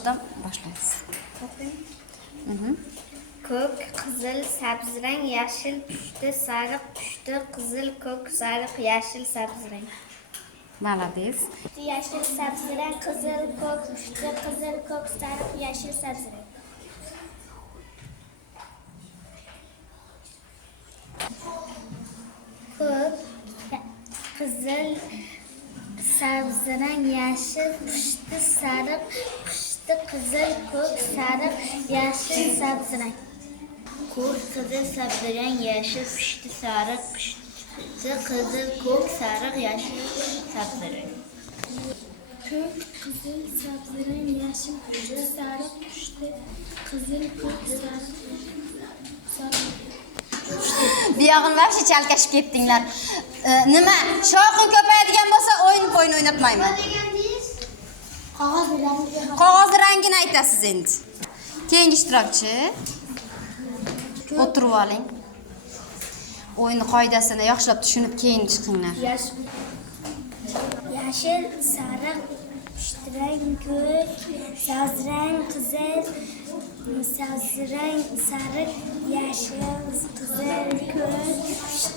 boshidan boshlaymiz. Ko'k, qizil, sabzrang, yashil, pushti, sariq, pushti, qizil, ko'k, sariq, yashil, sabzrang. Молодец. Yashil, sabzrang, qizil, ko'k, pushti, qizil, ko'k, sariq, yashil, sabzrang. Ko'k, qizil, sabzrang, yashil, pushti, sariq, pushti, qizil, ko'k, sariq, yashil, sabzrang. Ko'k, qizil, sabzrang, yashil, pushti, sariq, pushti, qizil, ko'k, sariq, yashil, sabzrang. Ko'k, qizil, sabzrang, yashil, pushti, sariq, pushti, qizil, ko'k, sariq, Bu yog'ini vobshe chalkashib ketdinglar. Nima? Shovqin ko'payadigan bo'lsa, o'yin o'ynatmayman. Qog'oz rangini aytasiz endi. Keyingi ishtirokchi o'tirib oling. O'yin qoidasini yaxshilab tushunib keyin chiqinglar. Yashil, sariq, pushtirang, ko'k, sabzrang, qizil, sabzrang, sariq, yashil, qizil, ko'k, pushti.